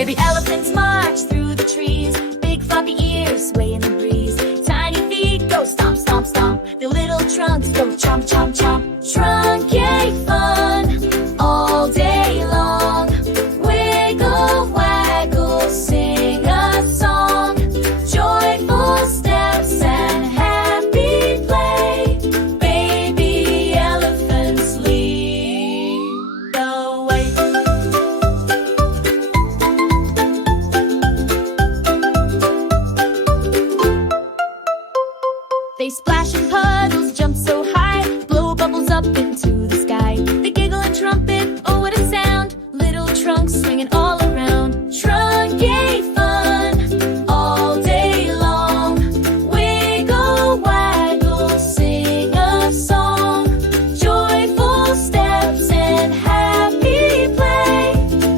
Baby elephants march through the trees, big floppy ears sway in the breeze. Tiny feet go stomp, stomp, stomp. Their little trunks go chomp, chomp, chomp. Truncate fun all day long. Wiggle, waggle, sing a song. Joyful steps and happy play. Baby elephants lead the way. They splash in puddles, jump so high, blow bubbles up into the sky. They giggle and trumpet, oh what a sound. Little trunks swinging all around. Truncate fun all day long. Wiggle, waggle, sing a song. Joyful steps and happy play.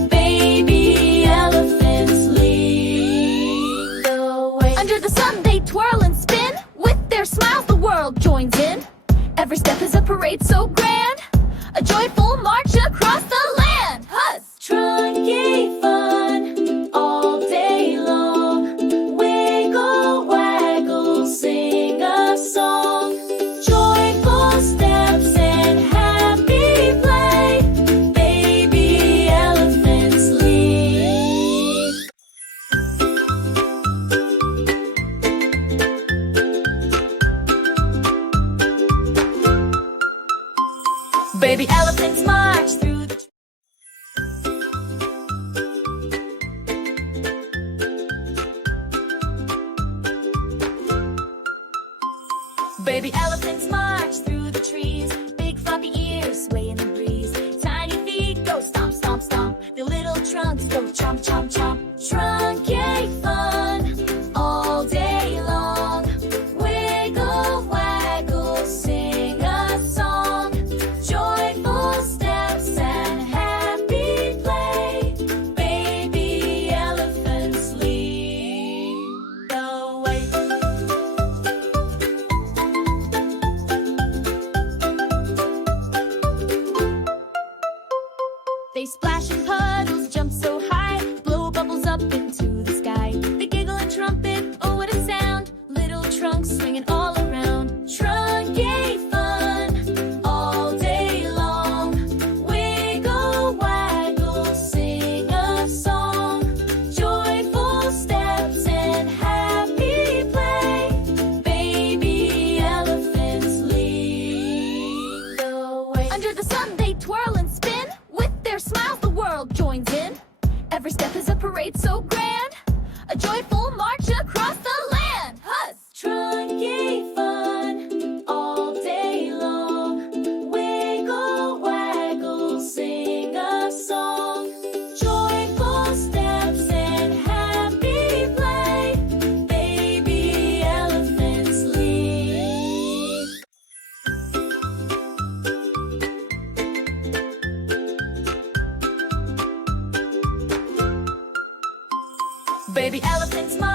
Baby elephants lead the way. Under the sun they twirl and spin. With their smiles the world joins in. Every step is a parade so grand, a joyful march across the land. Huss! Truncate fun all day long. Wiggle, waggle, sing a song. Joyful steps and happy play. Baby elephants lead. Baby elephants march through the Baby elephants march through the trees, big floppy ears sway in the breeze. Tiny feet go stomp, stomp, stomp. Their little trunks go chomp, chomp, chomp. Truncate fun all day long. Wiggle, waggle, sing a song. Joyful steps and happy play. Baby elephants lead the way. They splash in puddles, jump so high, blow bubbles up into the sky. They giggle and trumpet, oh what a sound. Little trunks swinging all around. Truncate fun all day long. Wiggle, waggle, sing a song. Joyful steps and happy play. Baby elephants lead the way. Under the sun they twirl and spin. With their smiles the world joins in. Every step is a parade so grand, a joyful march across the land. Huss! Truncate fun all day long. Wiggle, waggle, sing a song. Joyful steps and happy play. Baby elephants lead. Baby elephants march